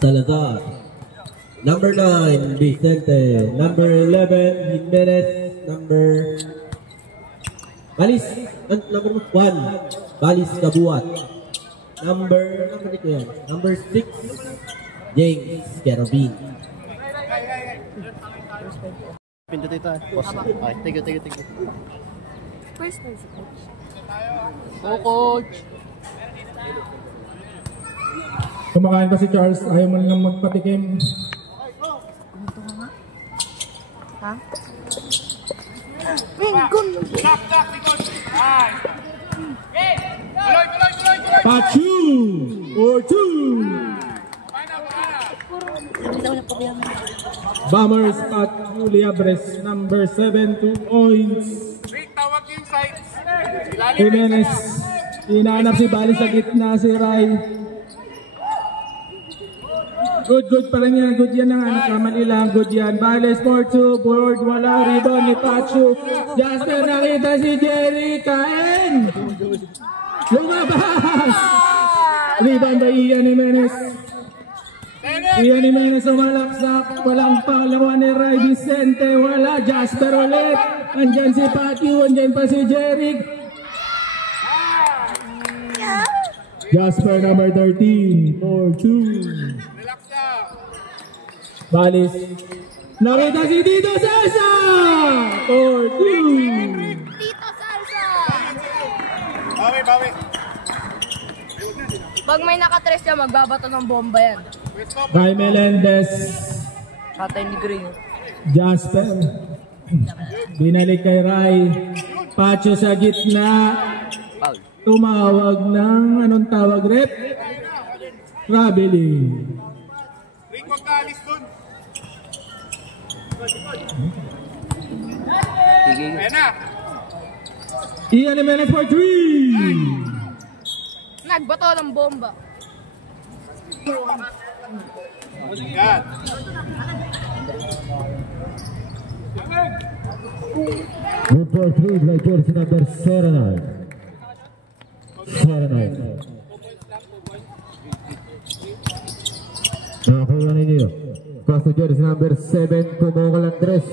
Salazar. Number 9, Vicente. Number 11, Jimenez. Number Balis. Number 1, Balis Kabuat. Number 6, James Carabin. Pinto dito. Okay, thank you. First time si Coach. Oh, Coach! Kumakain pa si Charles, ayaw mo lang magpatikim. Kumito ka nga? Ha? Gun! Pachu! Or 2! Bombers at Julia Bres, number 7, 2 points. Jimenez, inaanap si Bali sa gitna si Rai. Good pa rin yan, good yan ang kamali lang, good yan. Bali score 2, board, walang rebound ni Pachu. Jasper, nakita si Jerry, kain! Lumabas! Rebound by Ian Jimenez. Ian Jimenez umalaksak, walang pangalawa ni Ray Vicente, wala. Jasper ulit, andyan si Pachu, andyan pa si Jerry. Jasper number 13, 4-2. Balis. Nakita si Tito Salsa! 4-2. Tito Salsa! Bawi. Pag may nakatres siya, magbabato ng bomba yan. Ray Melendez. Tatay ni Green. Jasper. Binalik kay Ray. Pacho sa gitna. Tumawag ng anong tawag, rep? Traveling. Rick, wag ka alis dun. Ayan na. Ian Jimenez for 3. Nagbato ng bomba. Yan. Good for 3 by jersey number 7. Nakakuha ninyo. Pass to jersey number 7, Kumokal Andres.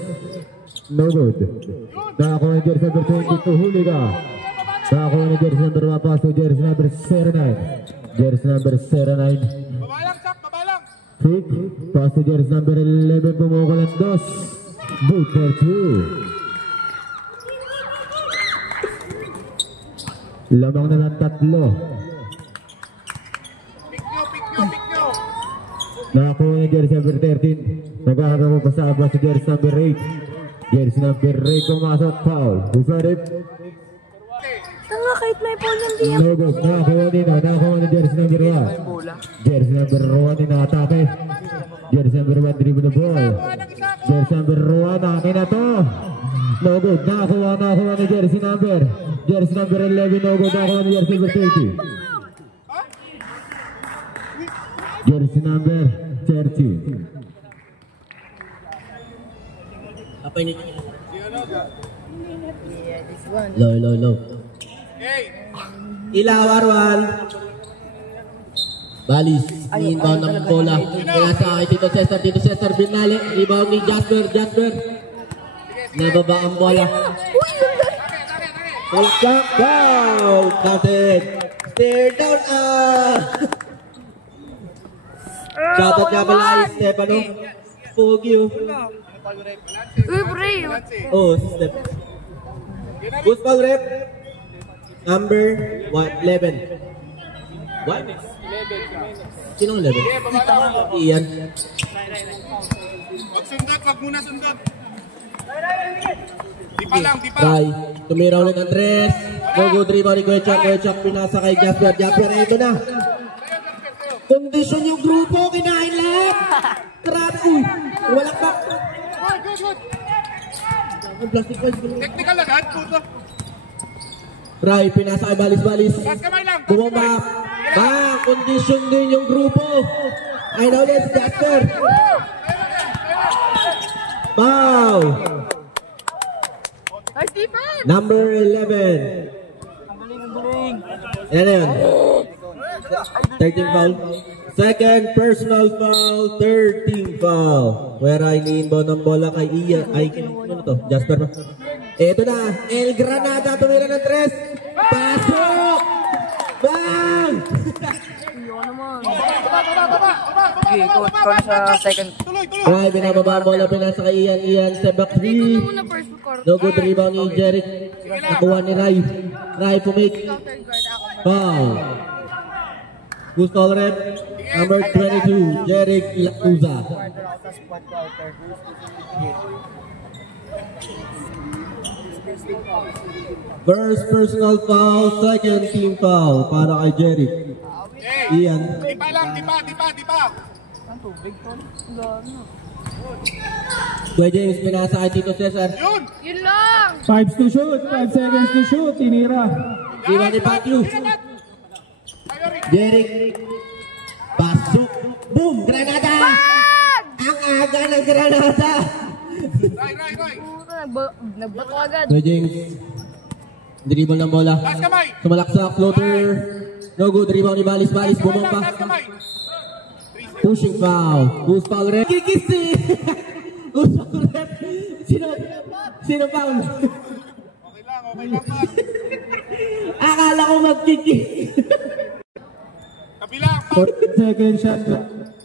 No good. Nakakuha ng jersey number 22, Huliga. Nakakuha ng jersey number 1, pass to jersey number 09. Jersey number 09. Babalang, Sak, babalang. Pick. Pass to jersey number 11, Kumokal Andres. Good for 2. Lamang na lang 3. Pick nyo. Nakakuha ng jersey number 13. Naghahanap mo pa sa abas sa jersey number 8. Jersey number 8 pumasok, foul. Busarip. Tanga, kahit may ball yan diyan. No good. Nakakuha ng jersey number 1. Jersey number 1 din nakatake. Jersey number 1 dribble the ball. Jersey number 1 akin na to. No good. Nakakuha ng jersey number 11. No good. Nakakuha ng jersey number 30. Jersey number 30. Apa ini? Yeah, this one. Low. Okay. Ilawarwan. Balis. Inbound ng bola. Kaya sa kay Tito Cesar binali. Rebound ni Jasper. Nababa ang bola. Tulak down. Counted. Stare down. Shoutout nga pala ay Stefano. Fogio. Uy, pre. Oh, step. Who's ball rep? Number 11. What? Sinong 11? Ian. Wag sundot, wag muna sundot. Di pa lang. Ray. Tumira ulit ang 3. No good rebound ni Kuya Chuck. Pinasa kay Jasper. Ito na. Kondisyon yung grupo. Kinain lahat. Grabe. Uy. Walang back. Good. Plastic balls. Technical agad, puto. Ray. Pinasa kay Balis. Pas kamay lang. Bumaba. Kondisyon din yung grupo. Ay na ulit si Jasper. Wow. Nice defense. Number 11. Ang galing. Yan na yun. 13 foul. Second personal foul, third team foul. Where I ni-inbound ng bola kay Ian. Ay, ano to? Jasper ba? Ito na, El Granada tumira ng 3. Pasok! Bang! Okay, ikaw sa second. Rai, binababa ang bola, pinasa kay Ian. Ian, step back 3. No good rebound ni Jeric. Nakuha ni Rai. Rai pumake. Foul. Who's call rep? Number 22, Jeric Lacuza. First personal foul, second team foul para kay Jeric. Ian. Tipa lang, tipa. Kuya James, pinasa kay Tito Cesar. Yun lang! 5 to shoot, 5 seconds to shoot, tinira. Iwan ni Patio. Jeric. Pasok. Boom! Granada! Ang aga ng Granada! Ray. Nagbato agad. Kuya James. Dribble ng bola. Last kamay. Sumalaksak, floater. No good, rebound ni Balis. Bumampa. Last kamay. Pushing foul. Who's foul rep? Kikis eh! Who's foul rep? Sino foul? Okay lang pa. Akala ko magkikis. Kabila. 4 second shot.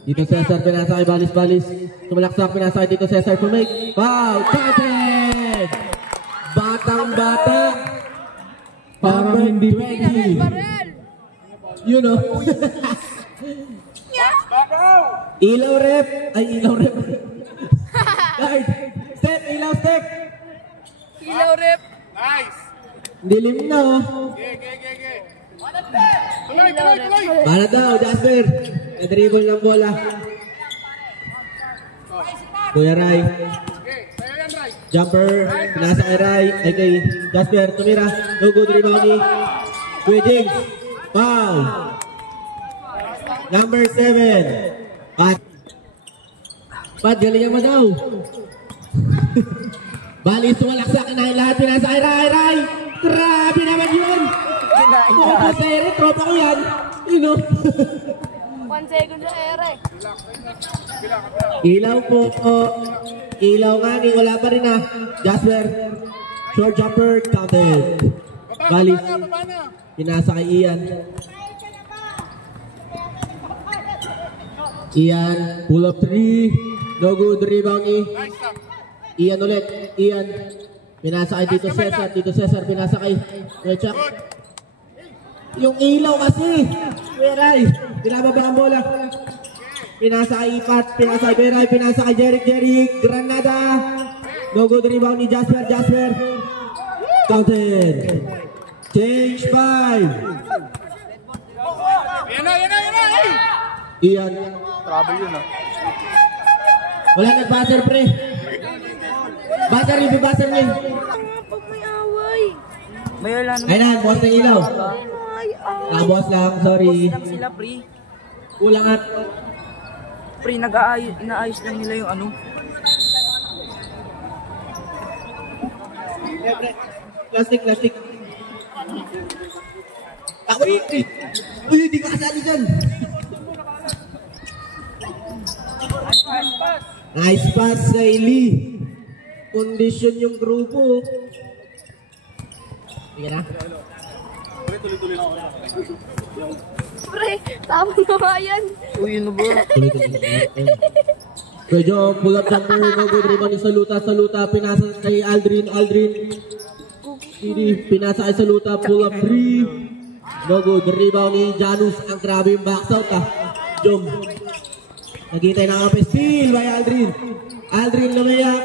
Dito Cesar, pinasa kay Balis. Sumalaksak, pinasa kay Dito Cesar to make. Foul! Counted! Batang bata. Parang hindi 20. You know. Ilaw rep. Guard. Step. Ilaw rep. Nice. Dilim na oh. Ge. Tuloy. Para daw, Jasper. Na-dribble ng bola. Kuya Rai. Sa'yo yan, Ray. Jumper. Pinasa kay Rai. Ay kay Jasper. Tumira. No good rebound ni Kuya James. Foul. Number 7. Pat, galingan mo daw. Bali, sumalaksak. Kinahin lahat. Pinasa kay Rai. Grabe naman yun. Kung sa ere, tropa ko yan. You know. 1 second sa ere. Ilaw po. Ilaw nga. Wala pa rin ah. Jasper. Short jumper. Counted. Bali. Baba na. Pinasa kay Ian. Ian. Pull up 3. No good rebound ni Nice stop. Ian ulit. Ian. Pinasa kay Tito Cesar. Pinasa kay Chuck. Yung ilaw kasi. Beray. Pinababa ang bola. Pinasa kay Ipat. Pinasa kay Beray. Pinasa kay Jeric. Granada. No good rebound ni Jasper. Counted. Change 5. Yan na. Ian. Trouble yun ah. Wala nag-buzzer pre. Buzzer niya. Pag may away. May wala naman. Ayun na, buwas ng ilaw. May away. Nakabuwas lang, sorry. Lang sila, pre. Kulang at. Pre, inaayos lang nila yung ano. Plastic. Uy, di ka kasali dyan. Nice pass kay Lee. Condition yung grupo. Sige na. Pre, tama na ba yan? Uy, yun na ba? Medyo pull up jumper. No good rebound ni Saluta. Pinasa kay Aldrin. Pinasa kay Saluta. Pull up 3. No good rebound ni Janus. Ang grabe yung box out ah. Jom. Naghintay na nga pa. Steal by Aldrin lumayak.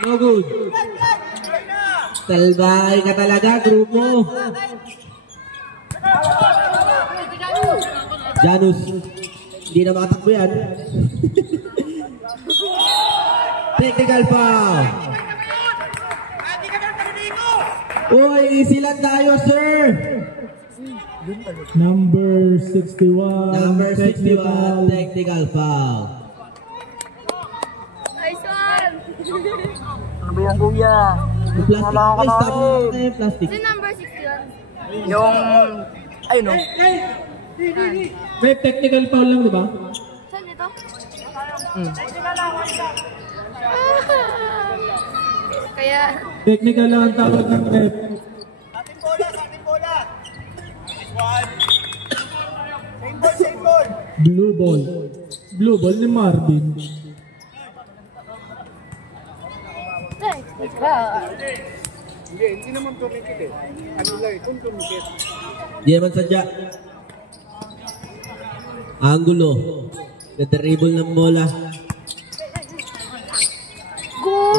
No good. Salbay ka talaga, grupo. Janus. Hindi na makatakbo yan. Technical foul. Uy, easy lang tayo, sir. Number 61. Technical foul. Nice one! Ano ba yung kuya? Plastic. Si number 61. Yung, ayun o. May technical foul lang, di ba? Saan ito? Kaya, Technical lang ang tawag ng ref. Blue ball. Blue ball ni Marvin. Hindi naman tumikit eh. Ano lang eh, kung tumikit. Di naman sadya. Angulo. Dribble ng bola.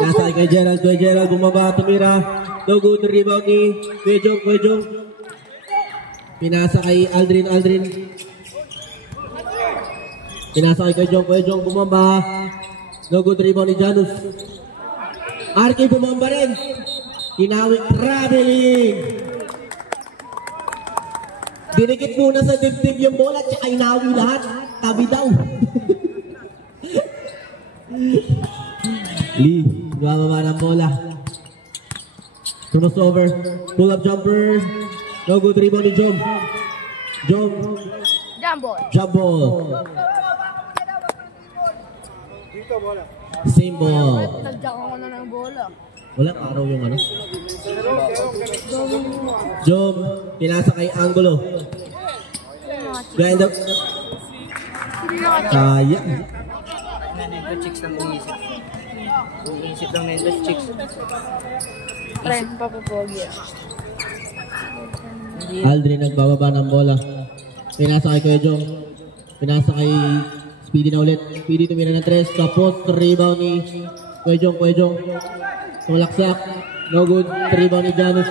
Pinasa kay Gerald. Kay Gerald bumaba, tumira. No good rebound ni Kwejong. Pinasa kay Aldrin. Pinasa kay Kwejong bumaba. No good rebound ni Janus. RK bumaba rin. Kinawit traveling. Dinikit muna sa dibdib yung bola at saka inawi lahat. Tabi daw. Lee, bababa ng bola. Crossover. Pull up jumper. No good rebound ni Jom. Jump ball. Same ball. nagdyak ako na ng bola. Walang araw yung ano. Jom, pinasa kay Angulo. Grind up. Kaya. Nendo chicks lang umisip. Umisip lang Nendo chicks. Try pa po pogi. Aldrin nagbababa ng bola. Pinasa kay Kuya Jom. Pinasa kay Speedy na ulit. Speedy tumira ng 3. Kapot, rebound ni Kuya Jom. Sumalaksak. No good. Rebound ni Janus.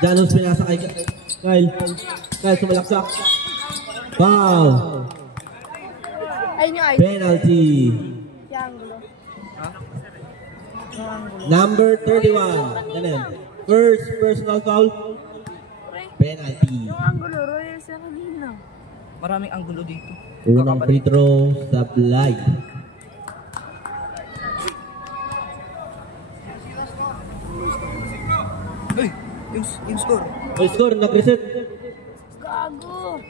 Janus pinasa kay Kyle. Kyle sumalaksak. Foul. Ay, nyo ay. Penalty. Triangulo. Number 31. Ganun. First personal foul. Penalty. Yung angulo, Royal sa kanina. Maraming anggulo dito. Unang free throw sa Blythe. Uy! Yung score. O score, nag-reset. Gago!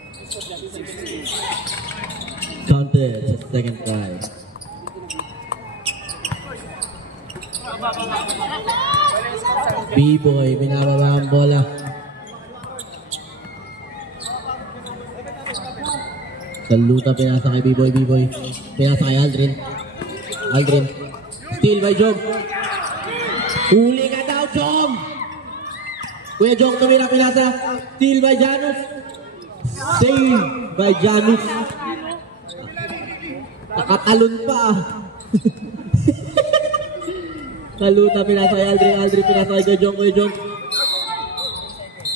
Counted sa second try. B-boy, binababa ang bola. Saluta, pinasa kay B-boy. Pinasa kay Aldrin. Steal by Jom. Huli ka daw, Jom! Kuya Jom, tumira, pinasa. Steal by Janus. Save by Janus. Nakatalon pa. Saluta, pinasa kay Aldrin. Pinasa kay Kuya Jom.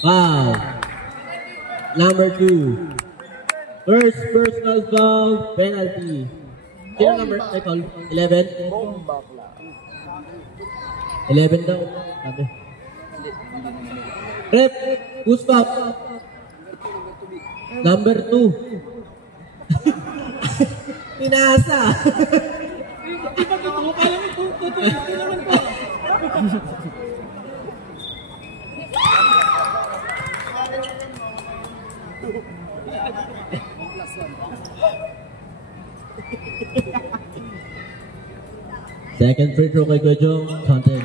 Wow. Number 2. First personal foul, penalty. Sino number? Ay, foul. 11? 11 daw. Sabi. Rep, Gustav. Number 2. Pinasa. Second free throw kay Kuya Jom. Counted.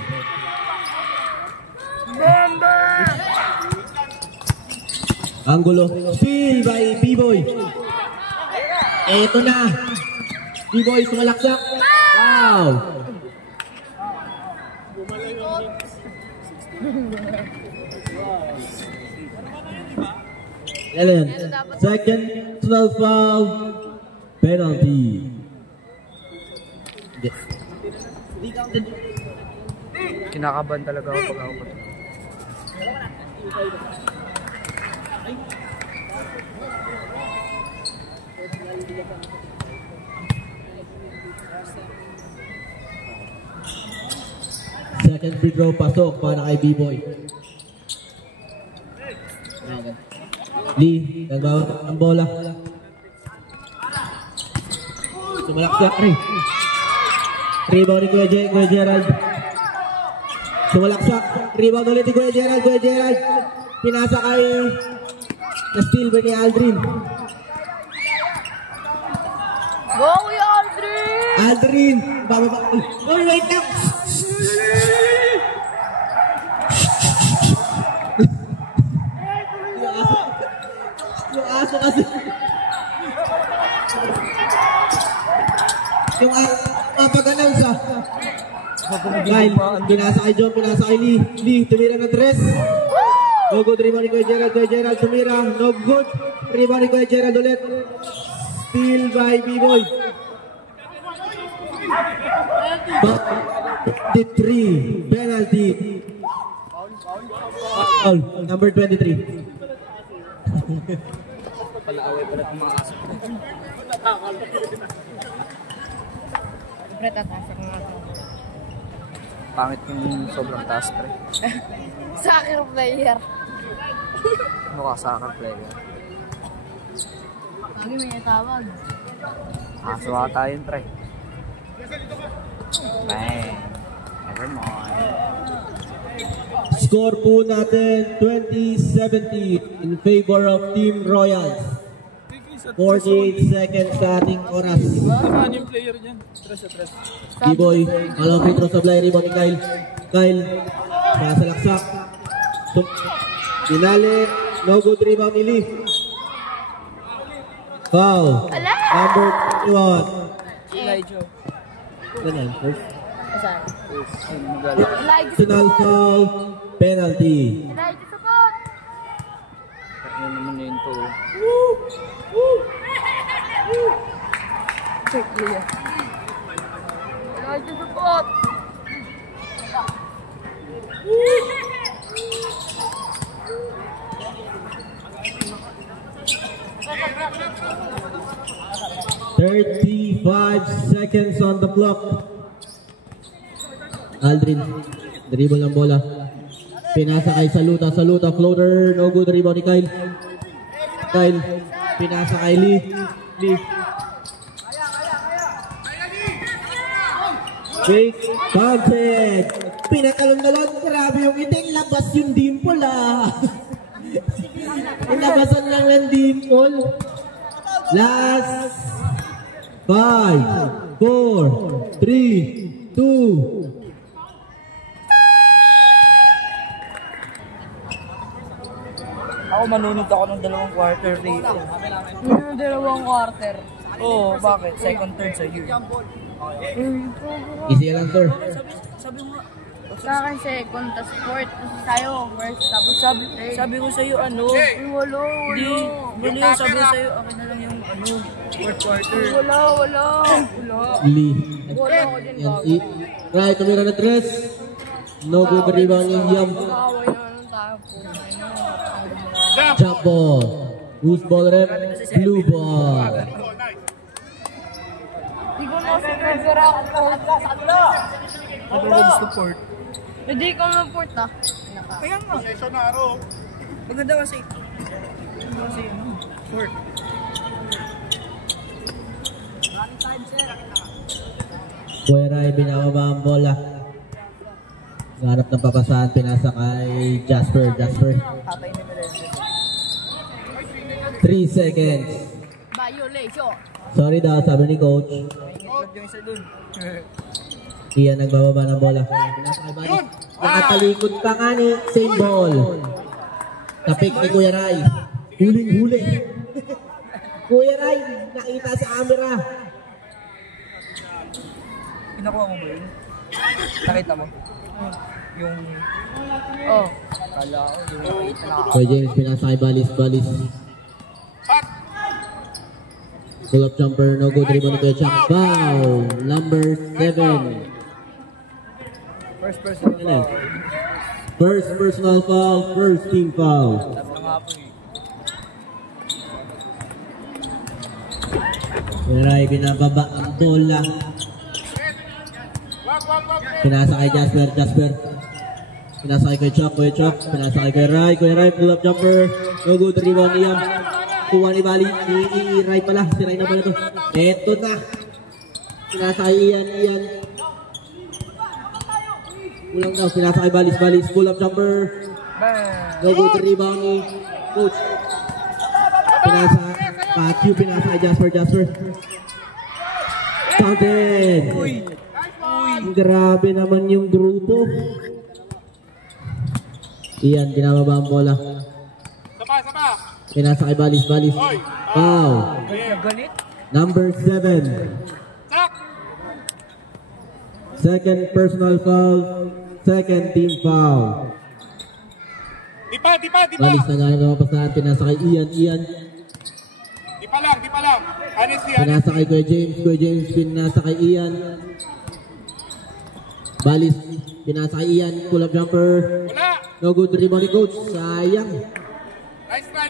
Angulo. Steal by B-boy. Eto na. B-boy sumalaksak. Wow. Ellen. Second 12 foul. Penalty. Kinakabahan talaga ako pag ako. Second free throw, pasok para kay B-boy. Lee, nagbawat ang bola. Sumalaksak rin. Rebound ni Kuya Gerald. Sumalaksak. Rebound ulit ni Kuya Gerald. Kuya Gerald. Pinasa kay na-steal ba ni Aldrin? Go, Kuya Aldrin! Aldrin! Bababa. Oh, wait lang! Yung aso kasi. Yung mapag-announce ah. Kyle, pinasa kay John, pinasa kay Lee. Lee, tumira ng tres. No good, rebound ni Kuya Gerald. Kuya Gerald tumira. No good. Rebound ni Kuya Gerald ulit. Steal by B-Boy. 53. Penalty. Foul. Number 23. Palaaway pala itong mga aso. Siyempre, tatasak nga. Pangit yung sobrang taas, pre. Soccer player. Mukha soccer player. Lagi may natawag. Aso ata yun, pre. Bang. Never mind. Score po natin 20-70 in favor of Team Royals. 48 seconds sa ating oras. Ano yung player dyan? Tres. B-Boy, alam free throw supply, rebound ni Kyle. Kyle, sasalaksak. Dinali, no good rebound ni Lee. Foul. Number 21. Elijah. Ganyan, first. Asan? Personal foul, penalty. Elijah, support! Ano naman yun to? Check Leo. Elijah, support! Seconds on the clock. Aldrin, dribble ng bola. Pinasa kay Saluta, floater, no good, rebound ni Kyle. Kyle, pinasa kay Lee. Jake, counted. Pinakalon-kalon, grabe yung iting labas yung dimple ah. Inabasan lang ng dimple. Last 5, 4, 3, 2. Ako manunod ako ng 2 quarter rate. Yung 2 quarter. Oo, bakit? Second, third sa year. Easy lang, sir. Sabi mo, Sa akin second, tas fourth, tas tayo, first, tapos sabi ko sa'yo ano, wala. Hindi yung sabi ko sa'yo, akin na lang yung ano, fourth quarter. Wala. Lee. Wala ako din Yan, bago. right, tumira na tres. No good, rebound ni Yam. Kaway na lang tayo po. Jump ball. Who's ball rep? Blue ball. Hindi ko na si Trevor ako po. Sabi ko gusto fourth. Hindi ko na fourth ah. Kaya nga. Maganda kasi. Kasi ano, fourth. Kuya binababa ang bola. Ganap ng papasahan, pinasa kay Jasper. Tatay ni Melendez. 3 seconds. Violation. Sorry daw, sabi ni coach. Ikot yung isa dun. Iyan nagbababa ng bola. Pinasa kay Bani. Nakatalikod pa nga ni same ball. Tapik ni Kuya Ray. Huling-huli. Kuya Ray, nakita sa camera. Pinakuha mo ba yun? Nakita mo? Yung... Oh. Kala ko, yung nakita na ako. Kuya James, pinasa kay Balis. Pull up jumper, no good, rebound ni Kuya Chuck. Foul, number 7. First person foul. First personal foul, first team foul. Alam na nga po eh. Kuya binababa ang bola. Pinasa kay Jasper. Pinasa kay Kuya Chuck. Pinasa kay Kuya Ray, pull up jumper. No good, rebound ni Yam. Kuha ni Bali, ni Ray pala. Si Ray na pala ito. Eto na. Pinasa kay Ian. Kulang daw, pinasa kay Balis. Pull up jumper. No good rebound ni Coach. Pinasa, Patthew, pinasa kay Jasper. Counted. Grabe naman yung grupo. Iyan, binababa ang bola. Pinasa kay Balis. Foul. Number 7. Second personal foul. Second team foul. Dipa. Balis na ganang namapasahan. Pinasa kay Ian. Dipa lang. Honestly. Pinasa kay Kuya James. Pinasa kay Ian. Balis. Pinasa kay Ian. Pull up jumper. Wala. No good rebound ni Coach. Sayang. Nice try.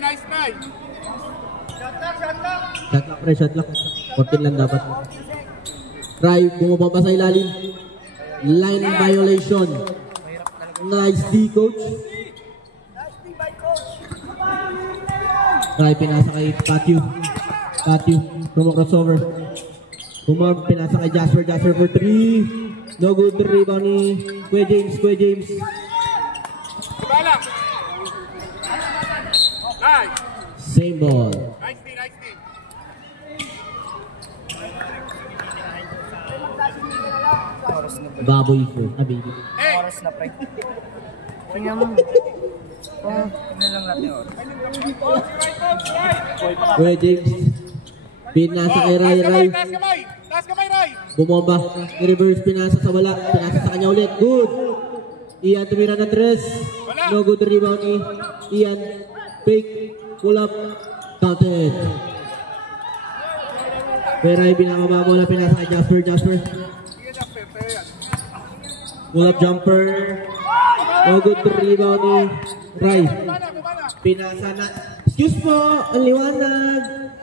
Shot lock. 14 lang dapat. Try. Bumaba pa sa ilalim. Line violation. Nice D, Coach. Try. Pinasa kay Patthew. Crossover. Pinasa kay Jasper for 3. No good rebound ni Kuya James. Diba lang. Nice. Same ball. Nice D. Baboy ko. Baby. Hey. Oras na pre. Tingnan mo. Tingnan lang natin oras. Kuya James. Pinasa kay Ray. Taas kamay, Ray. Bumomba. I-reverse. Pinasa sa wala. Pinasa sa kanya ulit. Good. Ian tumira ng 3. No good rebound ni Ian. Fake. Pull up. Counted. Kay Ray. Binababa bola. Pinasa kay Jasper. Pull up jumper. No good rebound ni Ray. Pinasa na. Excuse po. Ang liwanag.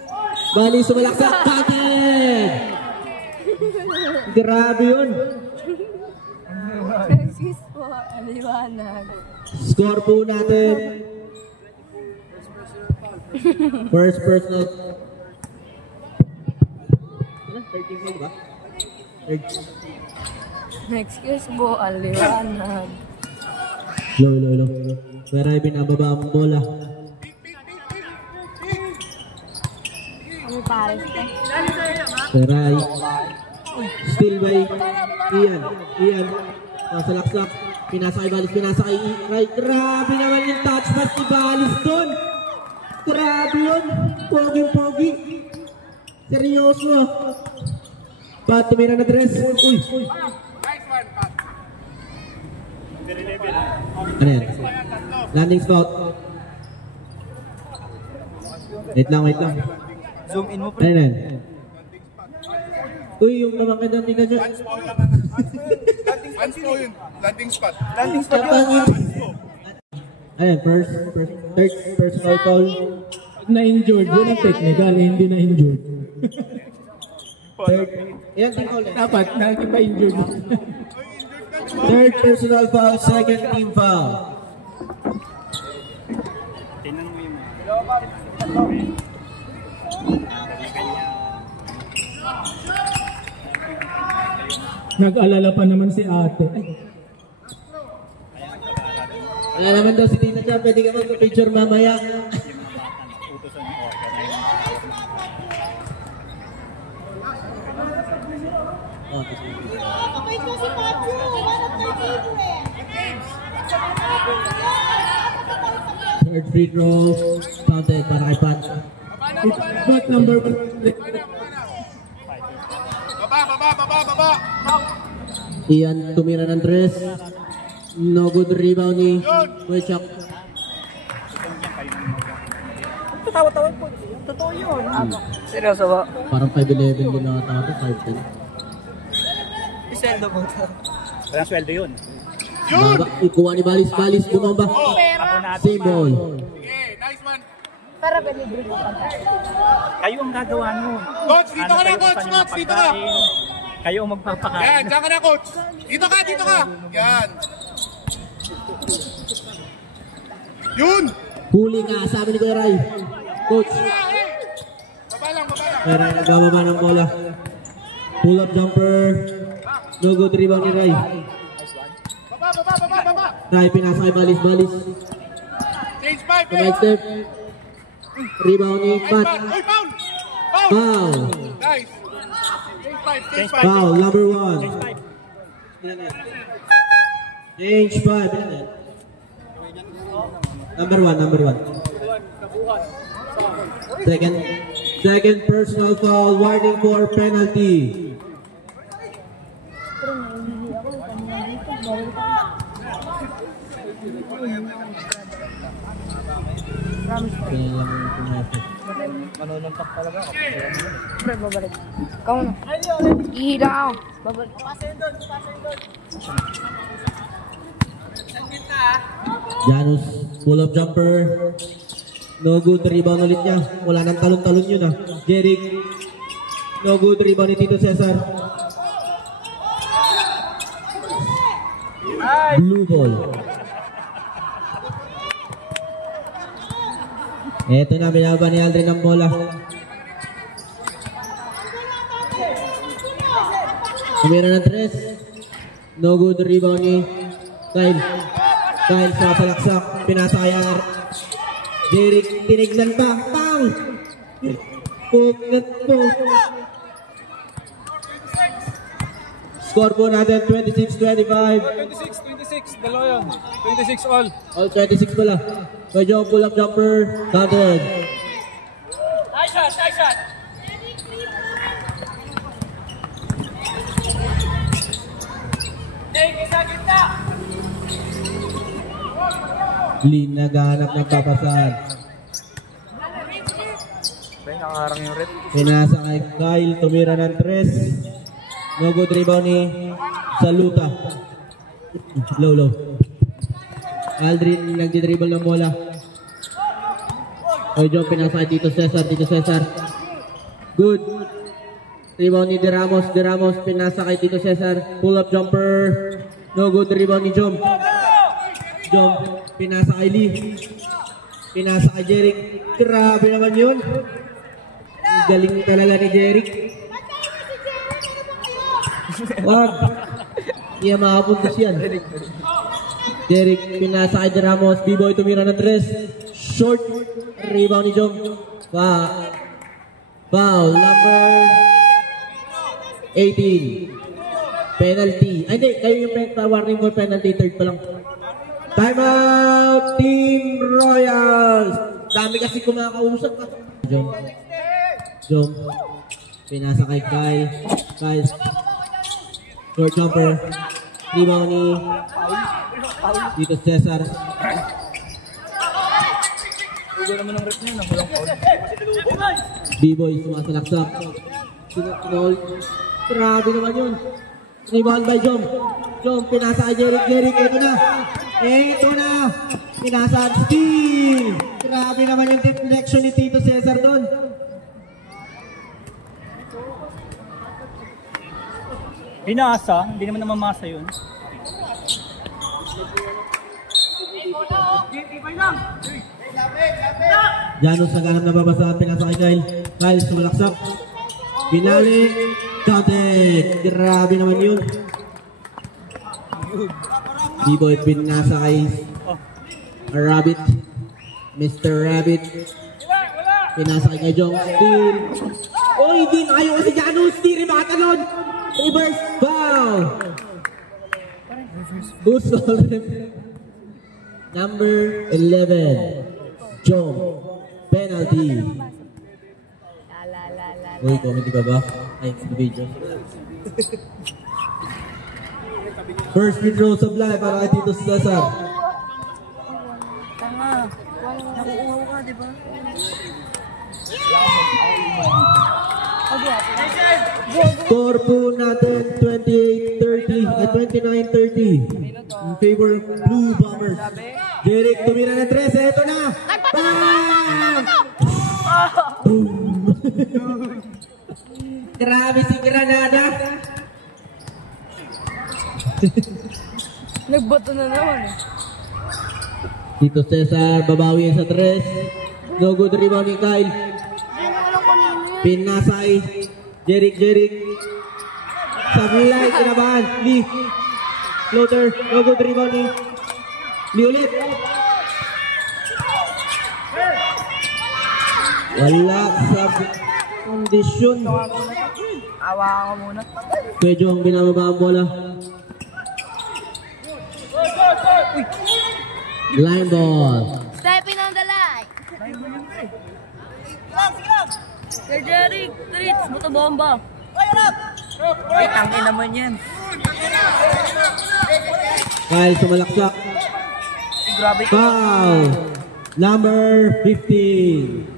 Balis sumalaksak. Counted. Grabe yun. Excuse po, aliwanag. Score po natin. First personal. 13 ba? Excuse po, aliwanag. Low. Pero ay binababa ang bola. Ano pares ka? Pero ay still by Ian. Masalaksak. Pinasa kay Balis. Pinasa kay Ray. Grabe naman yung touch pass ni Balis doon. Grabe yun. Pogi. Seryoso. Pat, tumira na 3. Uy. Ano yan? Landing spot. Wait lang. Zoom in mo pre. Ano yan? Uy, yung mamangkin ng tingnan nyo. Landing spot. Ayan, third personal foul. Na-injured. Yun ang technical. Hindi na-injured. Third. Ayan, team foul. Dapat, nakikita-injured. Third personal foul, second team foul. Nag-alala pa naman si ate. Wala naman daw si Tita Jam, pwede ka mag-picture mamaya. Third free throw, counted para kay Pat. But number 1. Baba. Ian tumira ng 3. No good rebound ni Wechak. Tawa-tawa po. Totoo yun. Seryoso ba? Parang 5'11 din na tao to, 5'10. Isendo mo ito. Walang sweldo yun. Ikuha ni Balis, bumamba. Same ball. Okay, nice one. Para pwede mo pa. Kayo ang gagawa nun. Coach, dito ka na, coach. Dito ka. Kayo ang magpapakain. Yan, dyan ka na, coach. Dito ka. Yan. Yun. Huli nga, sabi ni Kuya Ray. Coach. Baba lang. Kuya Ray, nagbababa ng bola. Pull up jumper. No good rebound ni Ray. Baba. Kyle, pinasa kay Balis. Change 5, Right step. Rebound ni Pat. Uy, foul! Foul! Foul. Guys. Change 5. Foul, number 1. Change 5. Number 1. Second personal foul, warning for penalty. Manununtak talaga ako. Pre, babalik. Ikaw na. Ihila ako. Babalik. Janus, pull-up jumper. No good, rebound ulit niya. Wala nang talon-talon yun ah. Jeric. No good, rebound ni Tito Cesar. Blue ball. Eto na, binaba ni Aldrin ang bola. Tumira ng 3. No good, rebound ni Kyle. Kyle sa palaksak. Pinasa kaya Jeric, tinignan pa. Pang! Puklat po. Score po natin 26-25. 26, dalawa yun. 26 all. All 26 pala. Medyo pull-up jumper. Counted. Nice shot. Lin naghahanap ng papasan. Ben, nakaharang yung red. Pinasa kay Kyle. Tumira ng 3. No good rebound ni Saluta. Low. Aldrin nagdidribble ng bola. O John, pinasa kay Tito Cesar. Good. Rebound ni De Ramos. Pinasa kay Tito Cesar. Pull-up jumper. No good rebound ni Jom. Pinasa kay Lee. Pinasa kay Jeric. Grabe naman yun. Galing talaga ni Jeric. Wag. Iya makapuntos yan. Jeric, pinasa kay De Ramos. B-boy tumira ng 3. Short. Rebound ni Jom. Foul number 18. Penalty. Ay, hindi. Kayo yung warning for penalty. Third pa lang. Timeout, Team Royals. Dami kasi kumakausap. Jom. Pinasa kay Kyle. Short jumper. Rebound ni Tito Cesar. Huwag naman ang rep niya. Nakulang foul. B-boy sumasalaksak. Sinol. Grabe naman yun. Rebound by Jom. Pinasa kay Jeric. Ito na. Pinasa at steal. Grabe naman yung deflection ni Tito Cesar doon. Binasa, hindi naman namamasa yun. Janus naghanap na babasahan. Pinasa kay Kyle sumalaksak. Binali. Counted. Grabe naman yun. B-boy pinasa kay Rabbit. Mr. Rabbit. Pinasa kay Jong. Steal. Oy, di na kayo kasi Janus. Di rin makatalon. Reverse foul. Who's number 11. Jong. Penalty. Uy, comment ka ba? Ay, video. First free throw supply para kay Tito Cesar. Tanga. Nakuuhaw ka, di ba? Score po natin 29-30 in favor of Blue Bombers. Jeric tumira ng 3. Ito na. Bang! Boom! Grabe si Granada. Nagbato na naman eh. Tito Cesar babawi sa 3. No good rebound ni Kyle. Pinasay. Jeric. Sablay kinabahan. Lee. Floater. No good rebound ni Lee ulit. Wala sa kondisyon. Awa ko muna. Medyo ang binababa ang bola. Line ball. Stepping on the line. Kay Jeric, treats, buto bomba. Ay, tangin naman yan. Kyle sumalaksak. Grabe ko. Foul. Number 15.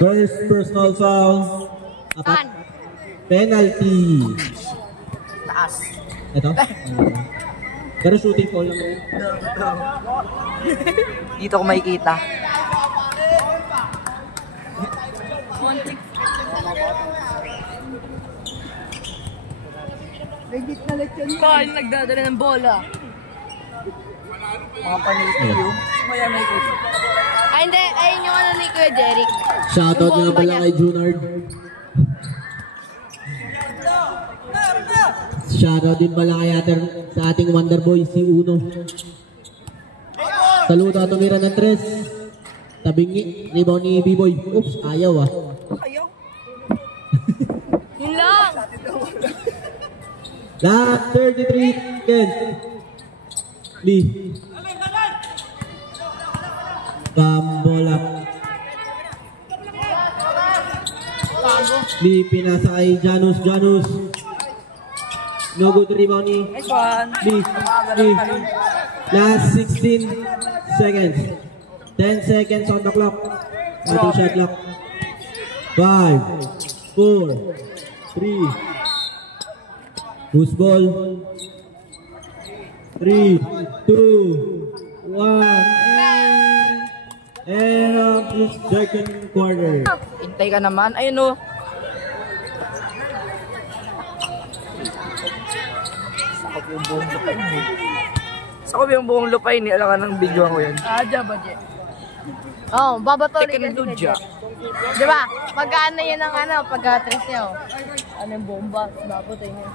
First personal foul. Apat. Penalty. Taas. Ito. Pero shooting foul lang rin. Dito ko makikita. Kyle nagdadala ng bola. Mga paniti yun. Maya nakikita. Ay hindi, ayun yung ano ni Kuya Jeric. Shoutout nga pala kay Junard. Shoutout din pala kay sa ating Wonder Boy, si Uno. Saludo at tumira ng 3. Tabingi, rebound ni B-Boy. Oops, ayaw ah. Ayaw. Yun lang. Last 33 seconds. Lee. Pambola. Lee, pinasa kay Janus. No good rebound ni Nice one. Lee. Last 16 seconds. 10 seconds on the clock. Ating shot clock. 5, 4, 3. Who's ball? 3, 2, 1. And of the second quarter. Hintay ka naman. Ayun o. Sakop yung buong lupay ni. Sakop yung buong lupay ni. Alam ka ng video ko yan. Adya ba, Je? Oo, babato rin kasi kay Dudya. Di ba? Pagkaan yan ang ano, pagka-tres niya. Ano yung bomba? Babatay niya.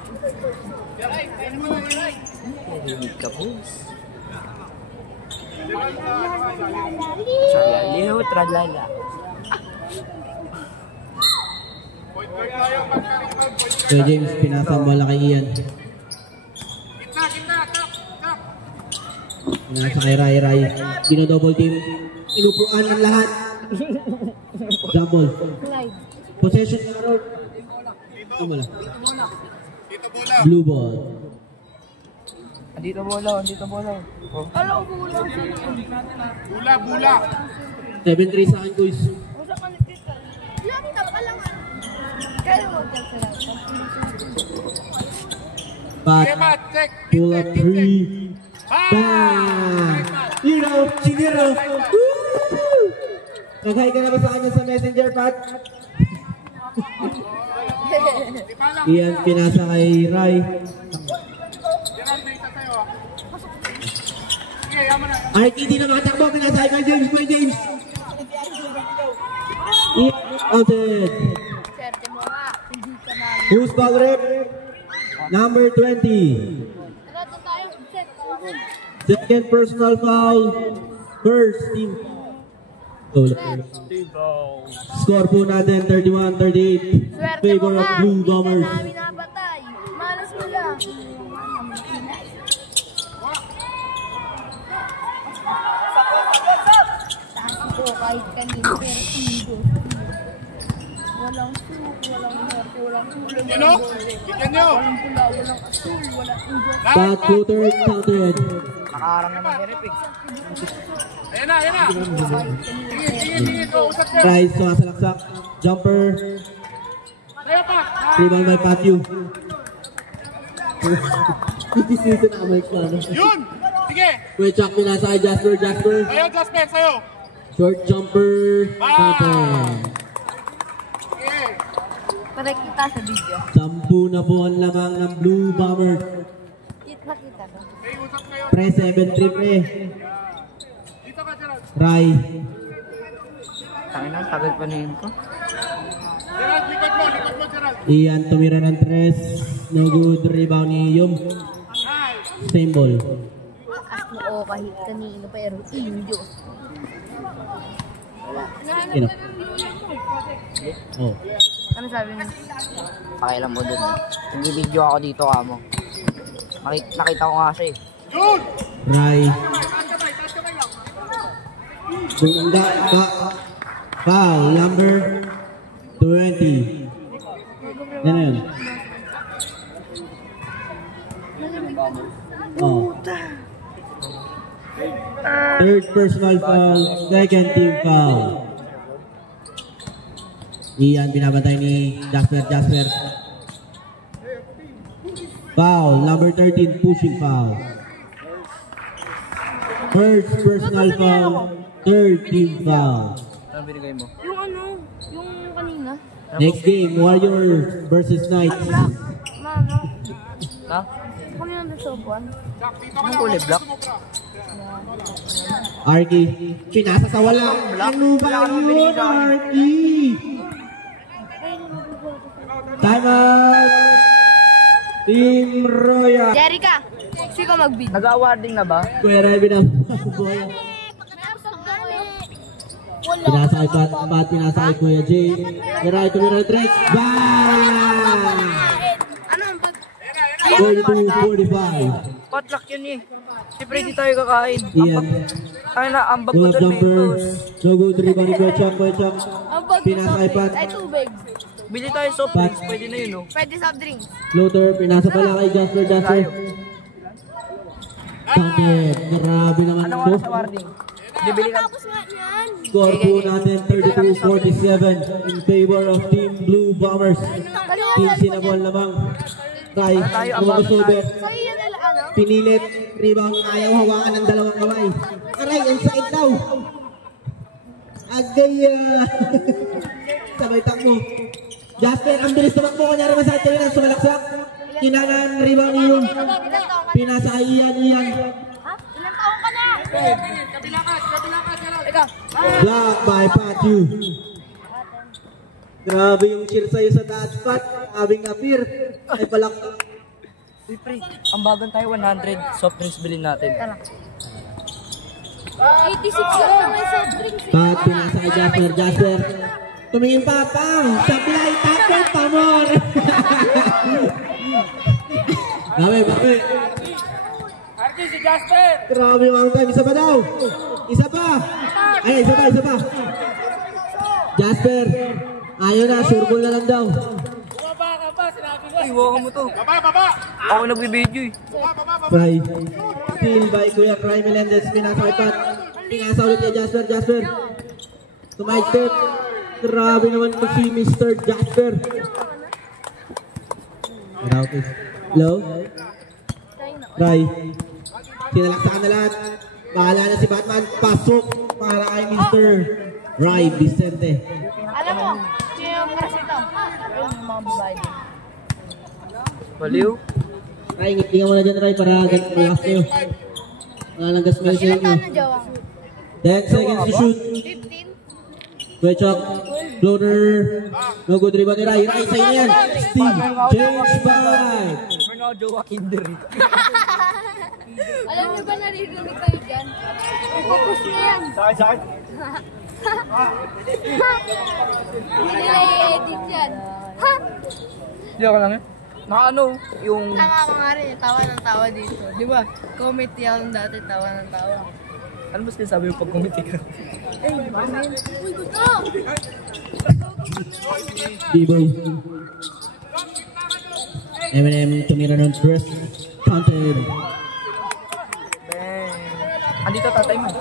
Rinig ka, boss. Tralaliho, tralala. So James, pinasa ang bola kay Ian. Pinasa kay Rai. Dino-double team. Inupuan ang lahat. Jump ball. Possession na road. Tumala. Blue ball. Andito bola. Oh. Bula. 7-3 sa akin, guys. Pat, pull up 3. Bang! Siniro. Woo! Nag-hi ka na ba sa kanya sa messenger, Pat? Ian, pinasa kay Rai. RTD na makatakbo, pinasa kay James. Ian, outed. Swerte mo nga. Hindi ka na. Who's ball rep? Number 20. Tara tayo. Set. Second personal foul. First team. Score po natin 31-38. Swerte Favor mo of nga. Blue Hindi ka Bombers. namin nabatay. Malas mo lang. Taas ko kahit kanina. Pero indo. Walang soup, walang norte, walang kulay, Yan o. Bigyan nyo. walang pula, walang asul, walang indo. Back footer counted. Nakaharang naman si Repig. Ayan na. Tingin ko. Usap nyo. Rai, sumasalaksak. Jumper. Kaya pa. Rebound by Patio. Sisisi na Mike na. Yun. Sige. Kuya Chuck, pinasa kay Jasper. Sayo, Jasper. Sayo. Short jumper. Counted. Sige. Para kita sa video. 10 na po ang lamang ng Blue Bomber. Makita ko. May usap kayo. Pre, 7-3 pre. Dito ka, Gerald. Rai. Tangin ang tagal pa na yun ko. Gerald, likod mo, Gerald. Ian tumira ng 3. No good rebound ni Yum. Nice. Same ball. ako kahit kanino pero Indios. Ino. Oh. Ano sabi mo? Pakialam mo dun. Nag-video ako dito kamo. Nakita ko nga siya eh. Ray. Bumanda ka. Foul number 20. Yan na yun. Oh. Third personal foul, second team foul. Iyan binabantay ni Jasper. Foul number 13, pushing foul. First personal foul, third team foul. Ano binigay mo? Yung ano? Yung kanina? Next game, Warriors versus Knights. Mano? Ha? Kanina na sobuan? Anong kulay black? Arky, pinasa sa walang. Ano ba yun, Arky? Time out! Team Royal. Jerica! Siko mag-beat. Nag-awarding na ba? Kuya Ray, binabasa. Pinasa kay Pat, pinasa kay Kuya Jay. Kuya Ray, tricks. Bang! Ano ang pag... 42-45. Potluck yun eh. Siyempre di tayo kakain. Iyan. Ay na, ang bag ko Pull-up dun jumper. Mentos. No good rebound ni Kuya Chang. Ang pag... Pinasa kay Pat. Ay, tubig. Bili tayo soft drinks, pwede na yun oh. Pwede soft drinks. Floater, pinasa pala kay Jasper. Counted. Grabe naman Anong to. oras sa awarding? Bibili ka. Tapos nga yan. Score po natin 32-47 in favor of Team Blue Bombers. Team Sinabol lamang. Ray, Lumakusober. So, yun nila ano? Pinilit. Rebound, ayaw hawakan ng dalawang kamay. Aray, ang sakit daw. Agay. Sabay takbo. Jasper, ang bilis tumakbo. Kunyari masakit ko rin ang sumalaksak. Kinanan, rebound yun. Pinasa kay Ian. Ha? Ilang taon ka na? Ikaw. Block by Patu. Grabe yung cheer sa'yo sa taas, Pat. Abing appear. Ay palak. Siyempre, ang bagan tayo 100 soft drinks bilhin natin. 86 lang may soft drinks. Pat, pinasa kay Jasper. Tumingin pa, pang. Sablay, tapos, pamor. Babe. Arky, si Jasper! Grabe yung time. Isa pa daw. Isa pa. Ay, isa pa. Jasper. Ayaw na, sure ball na lang daw. Baba ka ba? Sinabi ko. Ay, iwakan mo to. Baba! Ako nagbibideo eh. Fry. Steal by Kuya Cry Melendez. Pinasa kay Pat. Pinasa ulit kay Jasper. Tumahid step. Grabe naman po si Mr. Jasper. Hello? Cry. Sinalaksakan na lahat. Bahala na si Batman. Pasok para kay Mr. Ray Vicente. Alam mo, sino yung crush ito? Yung mga babae. Baliw. Ray, ngitingan mo na dyan, Ray, para malakas kayo. Wala nang gas mail sa Ilang inyo. taon na jowa? 10 seconds to shoot. 15? Kwechok. Floater. No good rebound ni Ray. Ray, sa'yo na yan. Steve. Change by. Ronaldo wa kinder. Alam niyo ba naririnig kayo dyan? Focus na yan. Sakit. Hindi nila i-edit yan. Ha? Hindi ako lang eh. Nakaano, yung... Tama ko nga rin, tawa ng tawa dito. Di ba? Committee ako dati, tawa ng tawa. Ano ba sinasabi yung pag-committee ka? Eh, mamin. Uy, gusto! B-boy. Eminem tumira ng dress. Counted. Bang. Andito tatay mo.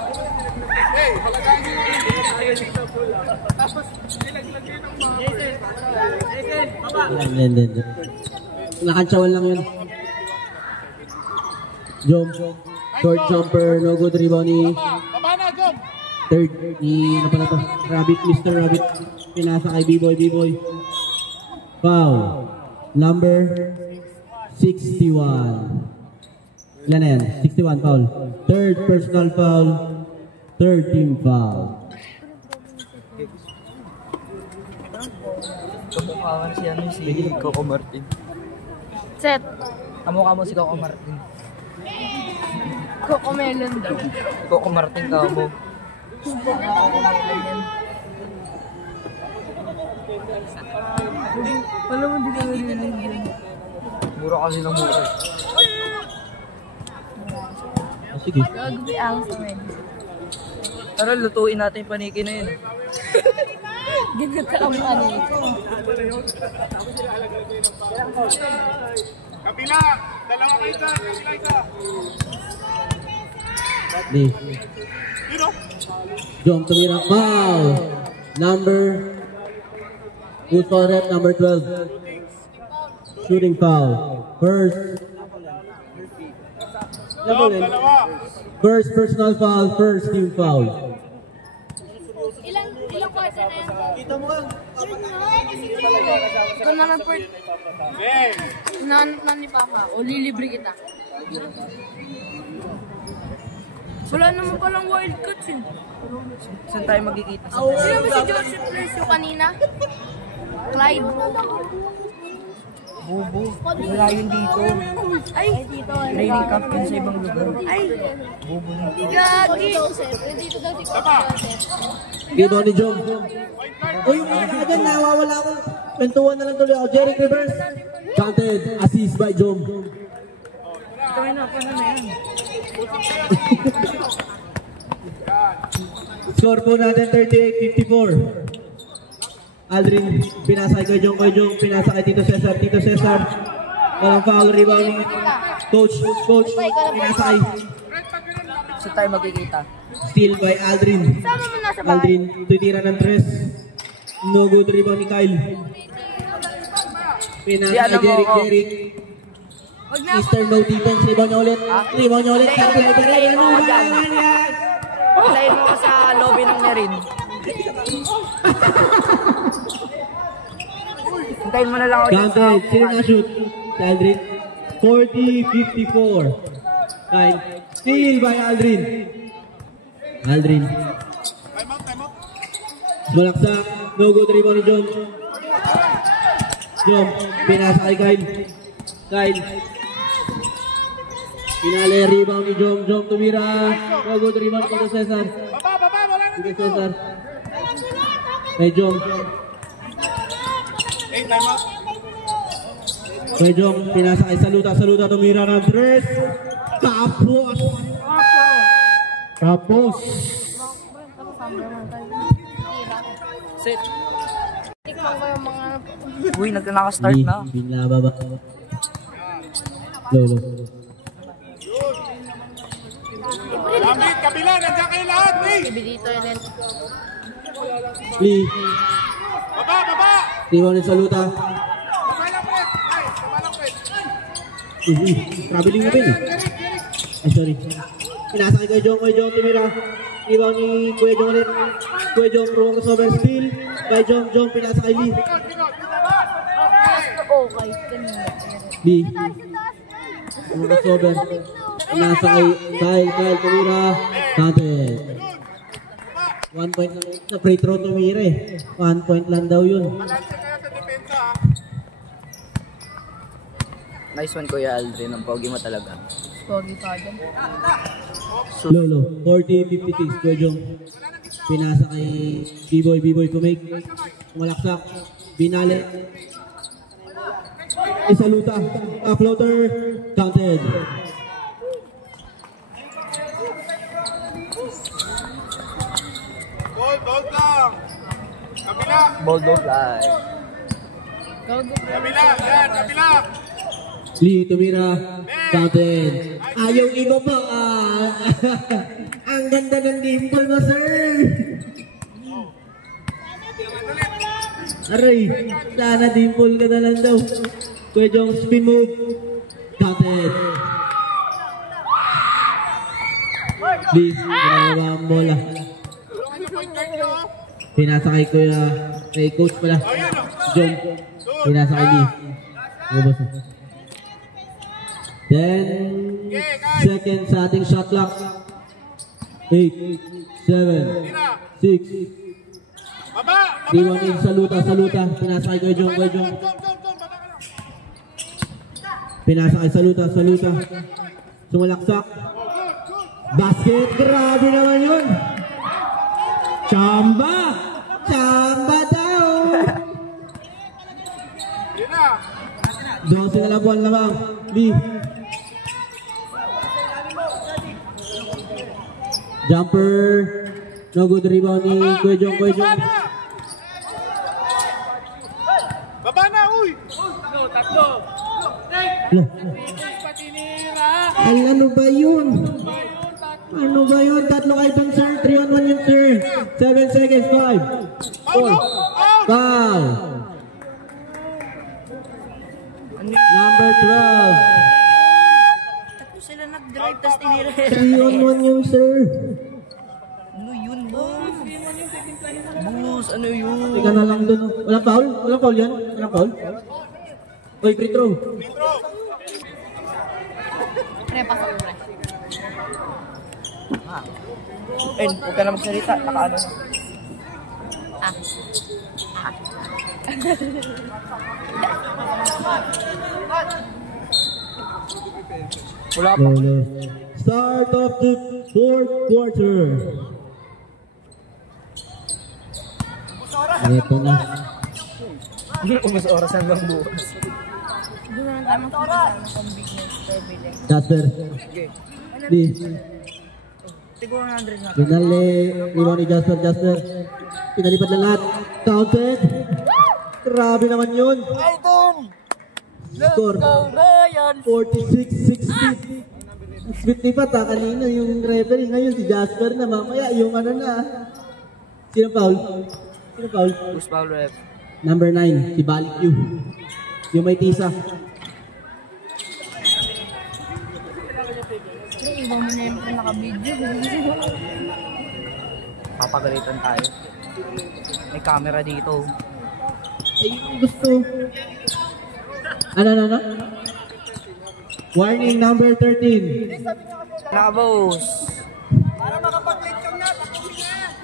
Yan. Nakantsawan lang yun. Jump. Short jumper. No good rebound ni Baba na, Jom! third. Ni ano pala to? Rabbit. Mr. Rabbit. Pinasa kay B-boy. Foul. Number 61. Ilan na yan? 61 foul. Third personal foul. Third team foul. Kamukha si ano si Coco Martin. Set. Kamukha mo si Coco Martin. Cocomelon daw. Coco Martin ka mo. Wala mo, di ka narinig. Mura kasi ng mura. Sige. Gagawin ang sa medyo. Tara, lutuin natin yung paniki na yun. Gigit ka ang ano ito. Kapila! Dalawa kayo dyan! Kapila isa! Lee. Dino! Jom tumira. Foul. Who's foul rep? Number 12. Shooting foul. First. Dalawa! First personal foul. First team foul. Ilang quarter na yan? Kita mo ka. Ito na lang po. Okay! Hinahanap na ni Papa. O lilibre kita. Wala naman palang wild cuts eh. Saan tayo magkikita? Sino ba si Joseph Lesio kanina? Clyde. Bubo. Wala yun dito. Ay! Training camp yun sa ibang lugar. Ay! Bubo na. Gagi! Dito daw si Coach Joseph. Rebound ni Jom. Uy, yung mga ka dyan, nawawala ako. Pentuan na lang tuloy ako. Jeric reverse. Counted. Assist by Jom. Tawin na, paano na yan? Score po natin 38-54. Aldrin, pinasay kay Jom, pinasa kay Tito Cesar. Walang foul, rebound ni Coach, pinasay. Saan tayo magkikita? Steal by Aldrin. Sama mo na sa bahay. Aldrin, tutira ng 3. No good, rebound ni Kyle. Pinasa kay Jeric. Eastern no defense, rebound niya ulit. Hintayin mo ako dyan. Hintayin mo ako sa lobby ng Nerin. Hintayin mo na lang ako dyan. Counted, sino na shoot? Si Aldrin. 40-54. Kyle, steal by Aldrin. Time out! Malaksak, no good, rebound ni Jom. Pinasa kay Kyle. Pinali, rebound ni Jom tumira. No good, rebound Tito Cesar. Baba! Wala na Tito dito! Cesar. Kay Jom. Hey, time out! Kay Jom, pinasa kay Saluta tumira ng 3. Tapos. Set. Tikman ko yung mga... Uy, naka-start na. Bigla baba. Lolo. Lapit! Kapila! Nandiyan kayo lahat! Lee! Dito yun. Lee. Baba! Rebound ni Saluta. Baba lang, Fred! Ay! Baba lang, Fred! Traveling na din. Ay, sorry. Pinasa kay Kuya Jong tumira. Rebound ni Kuya Jong ulit. Kuya Jong ruang crossover steal. Kay Jong pinasa kay Lee. Okay, kanina. Lee. Ruang crossover. Pinasa kay Kyle tumira. Counted. 1 point lang sa free throw tumira eh. 1 point lang daw yun. Balanse kayo sa depensa, ha? Nice one, Kuya Aldrin. Ang pogi mo talaga. Pogi pa dyan. Lolo, 40-56, Kuya Jong. Pinasa kay B-Boy kumake. Malaksak. Binali. Isaluta. Floater. Counted. Gold lang! Kapila! Bold live. Kapila! Yan! Kapila! Lee tumira. Counted. Ayaw iba pa. Ang ganda ng dimple mo, sir. Aray, sana dimple ka na lang daw. Kuya Jong, spin move. Counted. Lee, ginawa ang bola. Pinasa kay coach pala. John, pinasa kay Lee. Ubos na. 10 seconds sa ating shot clock. 8, 7, 6. Baba! Iwan in saluta. Pinasa kay Kuya Jong. Pinasa kay saluta. Sumalaksak. Basket, grabe naman yun. Chamba! Chamba daw. 12 na lang buwan lamang. Lee. Jumper. No good rebound ni Kwejong. Baba na, uy! Ano ba yun? Tatlo kayo dun, sir. 3-on-1 yun, sir. 7 seconds, 5, 4, foul. Number 12. Tatlo sila nag-drive, tas tinira. 3-on-1 yun, sir. Ano yun, boss? Boss, ano yun? Teka na lang dun. Walang foul? Walang foul yan? Walang foul? Oy, free throw. Pre, pasok pre. Huwag ka na magsalita. Nakaano na. Wala pa. Start of the fourth quarter. Ito na. Umas oras hanggang bukas. Doon na naman sa convenience store bilhin. Jasper. Di. Siguro 100 na. Pinali. Iwan ni Jasper. Pinalipat lang lahat. Counted. Grabe naman yun. Score. 46-60. Sweet ni Pata. Kanina yung referee. Ngayon si Jasper na. Mamaya yung ano na. Sino foul? Who's foul ref? Number 9. Si Balik Yu. Yung may tisa. Iwan mo na yung naka-video. Papagalitan tayo. May camera dito. Ay, gusto. Ano? Warning number 13. Nakabos. Para makapag-lechong na, tapusin na yan.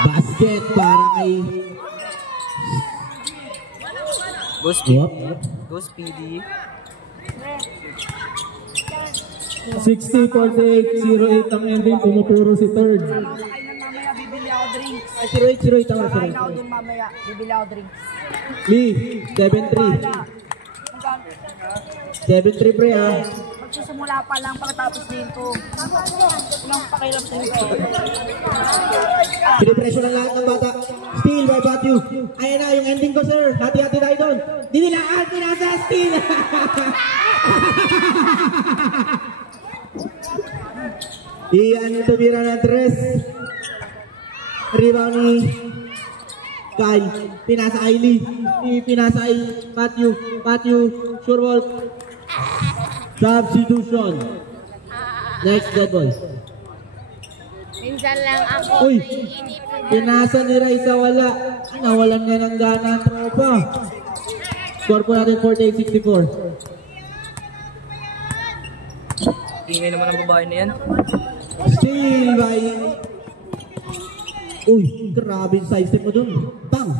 Basket para kay... Go Speedy. 60-48, 08 ang ending, pumupuro si third. Mamaya bibili ako drinks. Ay, 08, tama. Kain ako dun mamaya. Bibili ako drinks. Lee, 7-3. 7-3 pre ha. Magsisimula pa lang pagkatapos nito. Ilang pakiram sa ito. Pinipresyo ng lahat ng bata. Steal by Batyu. Ayan na yung ending ko, sir. Hati-hati tayo doon. Dinilaan, pinasa, steal. Iyan yung tumira ng 3. Rebound ni Kyle. Pinasa kay Lee. Pinasa kay Batyu. Sure ball. Substitution. Next dead ball. Minsan lang ako. Uy! Naiinip na. Pinasa ni Raisa wala. Nawalan nga ng gana ang tropa. Score po natin 48-64. Ingay naman ang babae na yan. Steal by... Uy, grabe yung side step mo dun. Bang!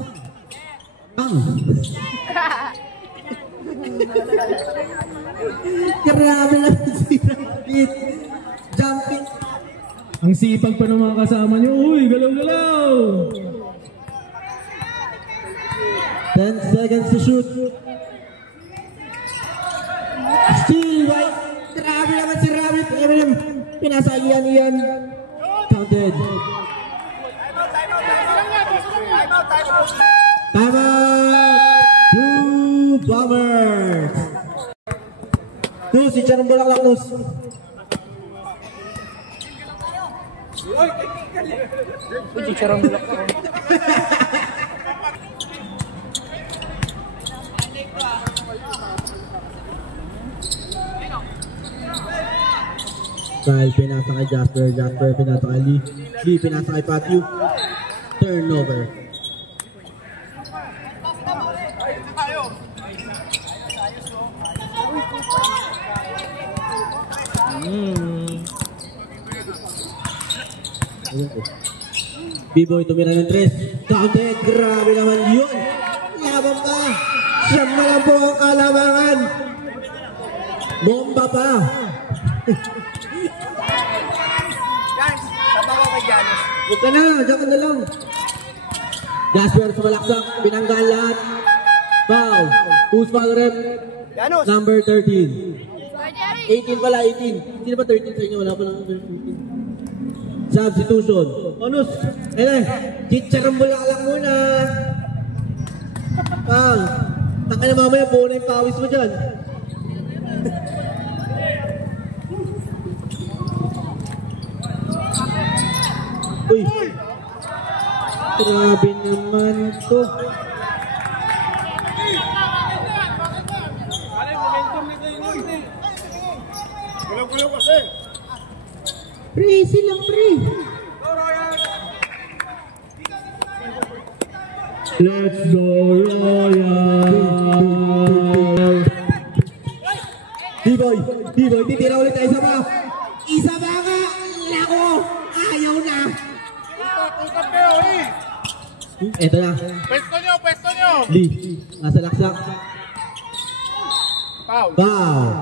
Grabe lang si Rapid. Jumping. Ang sipag pa ng mga kasama nyo. Uy, galaw-galaw! 10 seconds to shoot. Steal by... Grabe naman si Rapid. Pinasa iyan. Counted. Time out! 2 Bombers! 2 si Charong Bulaklak Nus. Uy, chicharang bulak ako. Kyle pinasa kay Jasper pinasa kay Lee pinasa kay Patyu. Turnover. B-boy tumira ng 3. Counted. Grabe naman yun. Labang ka. pa. Guys, tama ko kay Janos. Huwag ka na, dyan ka na lang. Jasper sumalaksak, binanggal lahat. Foul. Who's foul rep? Janos. Number 13. 18 pala, 18. Hindi na ba 13 sa inyo? Wala pa lang 13. Substitution. Onus. Chicharambula ka lang muna. Tangka na mamaya, buo na yung pawis mo dyan. Uy. Grabe naman ito. Gulo-gulo kasi. Pre, silang pre. Let's go Royals! D-Boy, titira ulit tayo isa pa. Isa pa nga! Nako! Ayaw na! Ikot kayo, Lee. Eto na. Pwesto nyo. Lee, nasa laksak. Foul. Foul.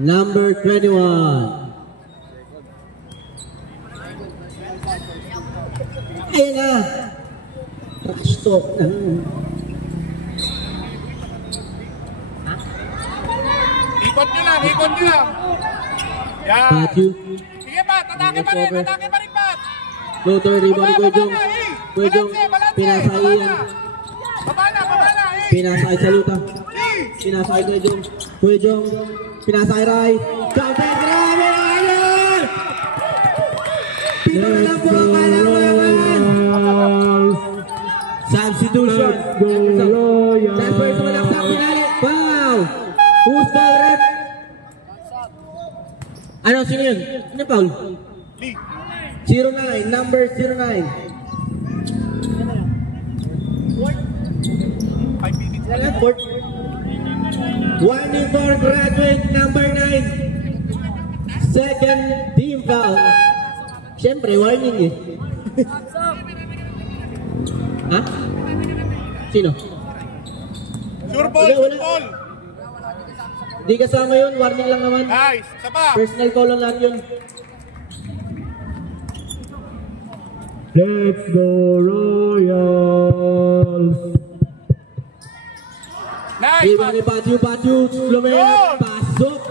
Number 21. Ayan na. Trash talk. Ikot nyo lang. Yan. Matthew. Sige pa, tatake pa rin, Pat. Floater, rebound ni Kuya Jong. Pinasaiyan. Baba na, Pinasay sa luta. Pinasay Kuya Jong. Kuya Jong. Pinasay Rai. Counter, grabe na ngayon! Pito na lang po ang kalamangan. Substitution. Jasper sa malaksak. Pinali. Wow! Who's foul rep? Ano, sino yun? Ano foul? Lee. 09, number 09. 5 minutes. Warning for graduate number 9. Second team foul. Siyempre, warning eh. Ha? Sino? Sure ball. Di kasama yun, warning lang naman. Nice. Isa pa. Personal call lang natin yun. Let's go Royals! Nice. Iba ni Patio, Lumena, pasok.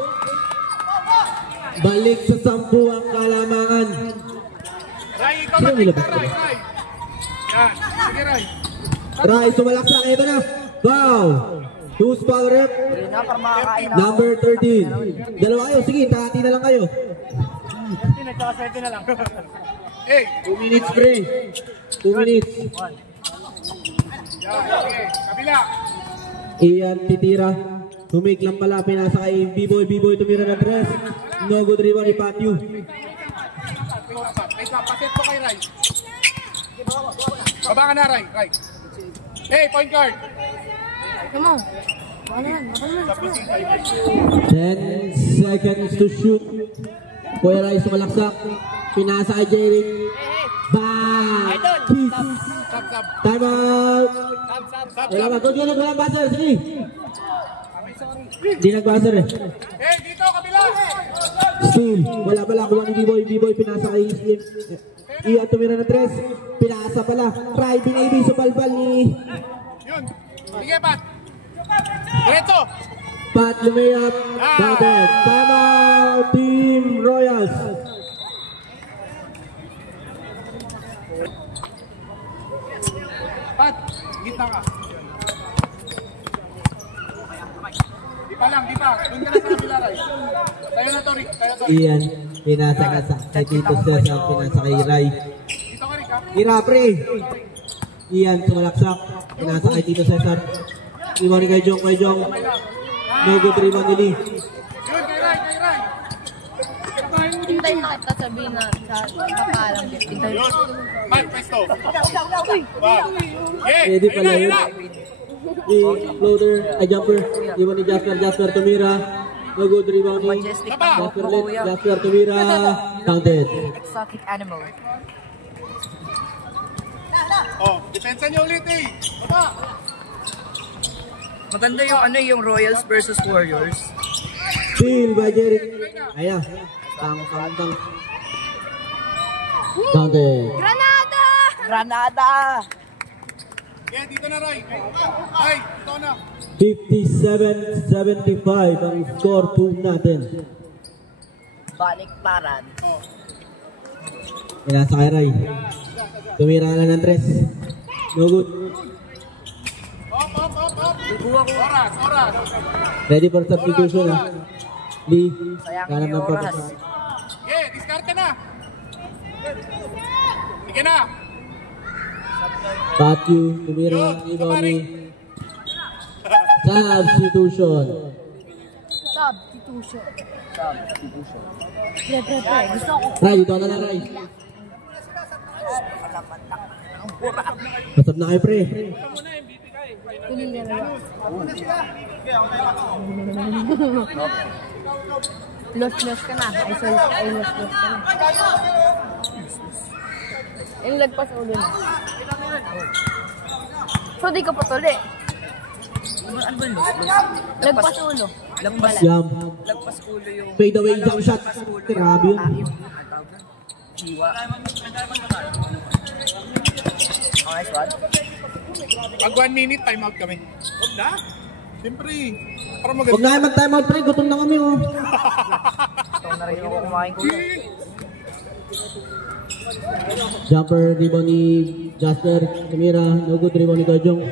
Balik sa 10 ang kalamangan. Ray, ikaw Sino nilabas Ray. Yan. Sige, Ray. Rai, sumalaksak. Ito na. Wow! Who's foul rep? Na, para makakain ako. Number 13. Dalawa kayo. Sige, tahati na lang kayo. 7 na lang. Hey. 2 minutes, pre. 2 minutes. Yan. Sige. Kabila. Ian titira. Humiklang pala. Pinasa kay B-Boy. B-Boy tumira ng dress. No good rebound ni Patio. Paset ko kay Ray. Baba ka na, Ray. Hey, point guard. Come on. Baka naman. 10 seconds to shoot. Kuya Rai sumalaksak. Pinasa kay Jeric. Bang! Kiss! Sab. Time out! Wala ba? Coach, walang buzzer. Sige. Hindi nag-buzzer eh. Hey, dito, kabila. Steal. Wala pala. Kuha ni B-Boy. B-Boy pinasa kay Ian tumira ng tres. Pinasa pala. Rai binibig sa balbal ni Yun. Sige, Pat. Diretso. Pat lumayap. Counter. Time out. Team Royals. Pat, gitna ka. Di pa. Doon ka na sa kabila, Ray. Tayo na to, Rick. Ian, pinasa ka sa kay Tito Cesar, pinasa kay Rai. Dito ka, Rick, ha? Ira, pre! Ian, sumalaksak, pinasa kay Tito Cesar. Iwan kay Jong. No good rebound ni Lee. Yun, kay Ray. Hintayin na kita sabihin na nakalang din. Hintayin. Yun. Pat, pesto. Wow. Yeah, Ready pala ayun yun. na. Floater, jumper. Iwan ni Jasper tumira. No good rebound ni Majestic ng Jasper Boko, ulit. Jasper tumira. Counted. Exotic animal. Oh, depensa niyo ulit eh. Baba. Maganda yung Royals versus Warriors. Steal by Jeric. Ayan. Tang. Dante. Granada! Granada! Yeah, dito na, Roy. Ay, ito na. 57-75 ang score po natin. Balik paran. Pinasa kay Ray. Tumira na ng 3. No good. Op. Oras. Ready for substitution ha. Lee. Sayang Kanan ng yung oras. papa. Yeah, discard ka na. Sige na. Patyu. Tumira. Iboni. Substitution. Substitution. Pre. Gusto ko. Ray, dito na lang Ray. Pasap na kayo pre. Kunin ka na lang. Lost ka na. Ay, lost ka na. Yung lagpas ulo na. So, di ka patuli. Lagpas ulo. Yam. Lagpas ulo yung Fade away jump shot. Grabe yun. jiwa. Nice one. Pag 1 minute, time out kami. Huwag na. Siyempre. Para Huwag maganda. na kayo mag-time out pre. Gutom na kami oh. Ito na rin ako kumain ko. Jumper rebound ni Jasper. Tumira. No good rebound ni Kajong.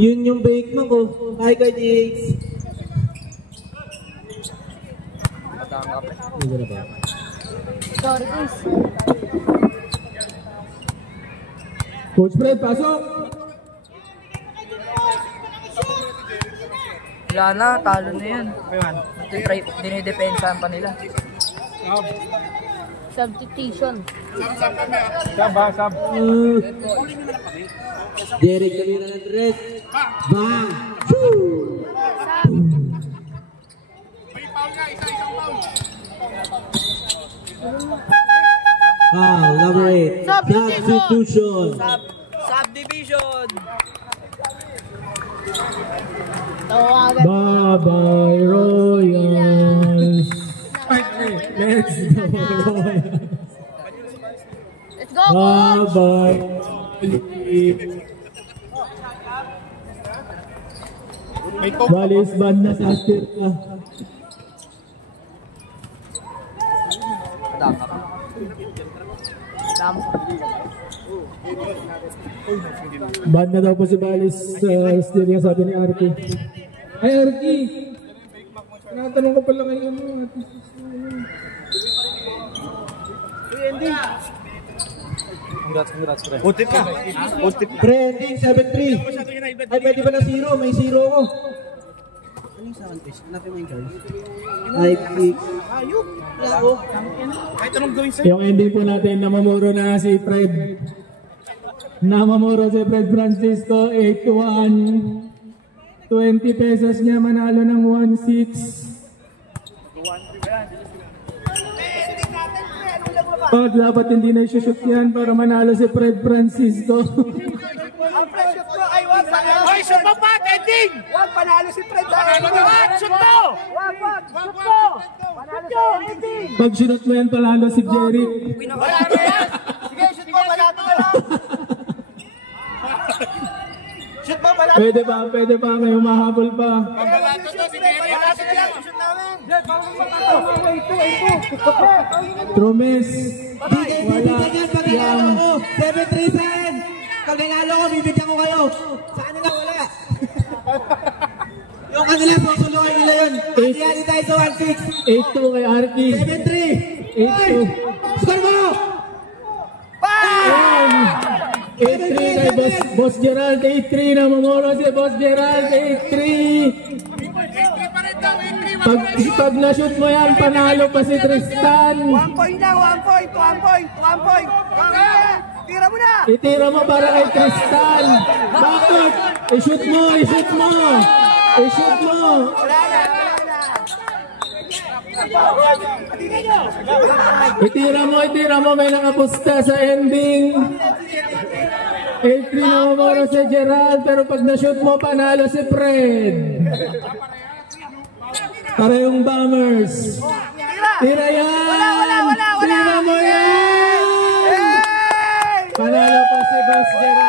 Yun yung bake mo ko. Hi kay Dix. Hindi na ba? Sorry, guys. Coach Fred, pasok! Wala na, talo na yan. Dinidepensahan pa nila. Substitution. Sab. Derek Tumira ng 3. Bang! Woo! May foul nga, isang foul. Foul number 8. Substitution. Subdivision! Bye-bye, Royals! Let's go, Royals! Let's go, coach! Bye-bye! May poke. Walis band na sa astir ka. Band na daw po si Walis sa astir niya, sabi ni Arki. Ay, Arki! Natanong ko pala kayo ano. Trending 7-3. Ay, pwede ba na 0? May 0 ko. Anong sa antes? Hanapin mo yung girls. Ay, wala ko. Kahit anong gawin sa'yo. Yung ending po natin, namamuro na si Fred. Namamuro si Fred Francisco, 8-1. 20 pesos niya, manalo ng 1-6. Pag dapat hindi na i-shoot yan para manalo si Fred Francisco. Hoy, shoot mo pa, ending! Wag panalo si Fred! Shoot mo! Shoot mo! Panalo si ending! Pag sinot mo yan, palalo si Jerry. Panalo yan! Sige, shoot mo! Panalo mo lang! Shoot mo! Panalo! Pwede pa, may humahabol pa. Pambalato to, si Jerry. Panalo na lang! Shoot namin! Trumes. Bibigyan yan pag nanalo ko. 7-3 saan? Pag nanalo ko, bibigyan ko kayo. Sa kanila wala. Yung kanila, susulungan nila yun. Hati-hati tayo sa 1-6. 8-2 kay Arky. 7-3. Score mo! 8-3 kay Boss Gerald. 8-3 na mamuro si Boss Gerald. 8-3. Pag na-shoot mo yan, panalo pa si Tristan. 1 point lang! 1 point! 1 point! 1 point! Tira mo na! Itira mo para kay Tristan. Bakit? I-shoot mo! I-shoot mo! I-shoot mo! Itira mo! May nakapusta sa ending. 8-3 na mamoro si Gerald, pero pag na-shoot mo, panalo si Fred. Parehong bombers. Tira yan! Wala! Tira mo yan! Panalo po si Boss Gerald.